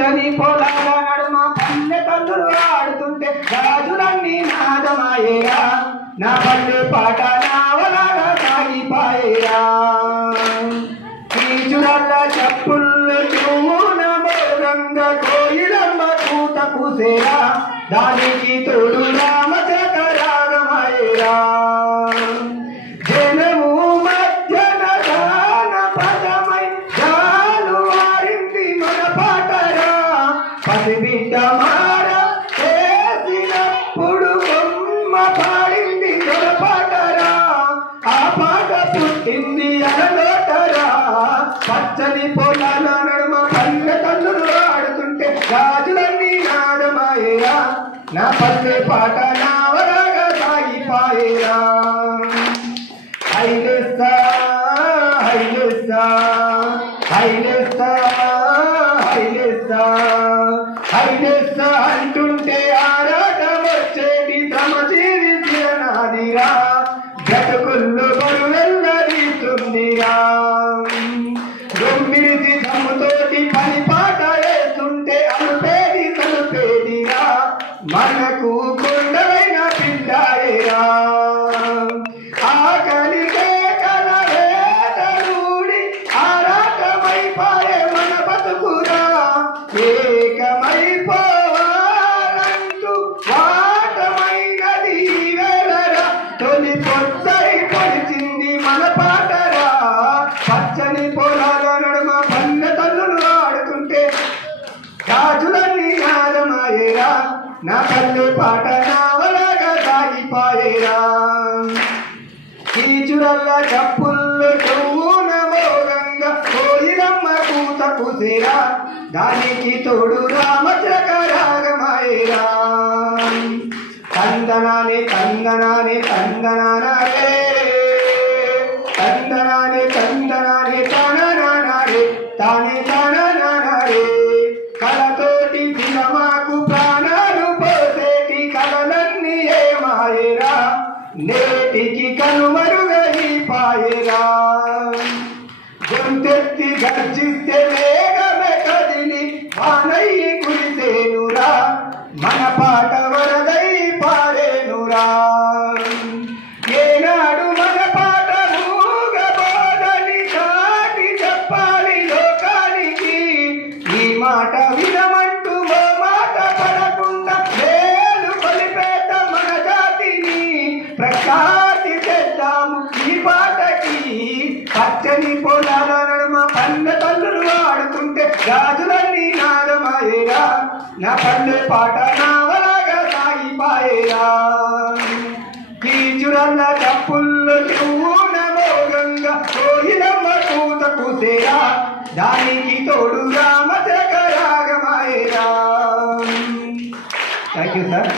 పచ్చని పొలాల నడుమ పల్లె తల్లులు ఆడుతుంటే రాజులన్నీ నాదమాయేరా నా పల్లె పాట నావలాగా సాగిపాయేరా కీచురల్ల చెప్పుళ్ళు చూన మోగంగ కోయిలమ్మ కూత కూసేరా దానికి తోడు రామచక రాగమాయేరా జనము మధ్యన దాన పదమై జాలు వారింది మన పాటరా పసిబిడ్డ మార చేసినప్పుడు బొమ్మ పాడింది మన పాటరా ఆ పాట పుట్టింది అలలోటరా పచ్చని పొలాల నడుమ పల్లె తల్లులు ఆడుతుంటే రాజులన్నీ నాదమాయేరా నా పల్లె పాట నావలాగా సాగిపాయేరా హైలేస్తా హైలేస్తా హైలేస్తా హైలేస్తా హైలేస్తా అంటుంటే ఆరాటం వచ్చేటి తమ జీవితనాదిరా బ్రతుకుల్లో బరువెల్లదీస్తుందిరా దొమ్మిడిసి దమ్ముతోటి పని పాట వేస్తుంటే అనుపేది తలుపేదిరా మనకు కొండవైన పిండాయేరా ఆకలి కేకల వేటలూడి ఆరాటమైపాయే మన బతుకురా ఏకమైపోవాలంటూ వాటమైనది వేళరా తొలి పొద్దై పొడిచింది మన పాటరా పచ్చని పొలాల నడుమ పల్లె తల్లులు ఆడుతుంటే రాజులన్నీ నాదమాయేరా నా పల్లె పాట నావలాగా సాగిపాయేరా కీచురల్ల చప్పుళ్ళు చెవున మోగంగ కోయిలమ్మ కూత కూసేరా దానికి తోడు రామచక రాగమాయేరా తందనాని తందనాని తందనానే తందనాని తందనాని తననానే తానే తననానే కలతోటి సినిమాకు ప్రాణాలు పోసేటి కలలన్నీ ఏమాయేరా నేటికి కనుమరుగైపాయేరా గొంతెత్తి గర్జిస్తే వేగమే కదిలి వానయ్యి కురిసేనురా మన పాట వరదై పారేనురా ఏనాడు మన పాట మూగబోదని చాటి చెప్పాలి లోకానికి ఈ మాట వినమంటూ ఓ మాట పడకుండా వేలు కొలిపేత మన జాతిని ప్రఖ్యాతి చేద్దాము ఈ పాటకి పచ్చని పొలాల నడుమ పల్లె తల్లులు ఆడుతుంటే రాజులన్నీ నాదమాయేరా నా పల్లె పాట నావలాగా సాగిపాయేరా కీచురల్ల చప్పుళ్ళు చూన మోగంగ కోయిలమ్మ కూత కూసేరా దానికి తోడు రామచక రాగమాయేరా థ్యాంక్ యూ సార్.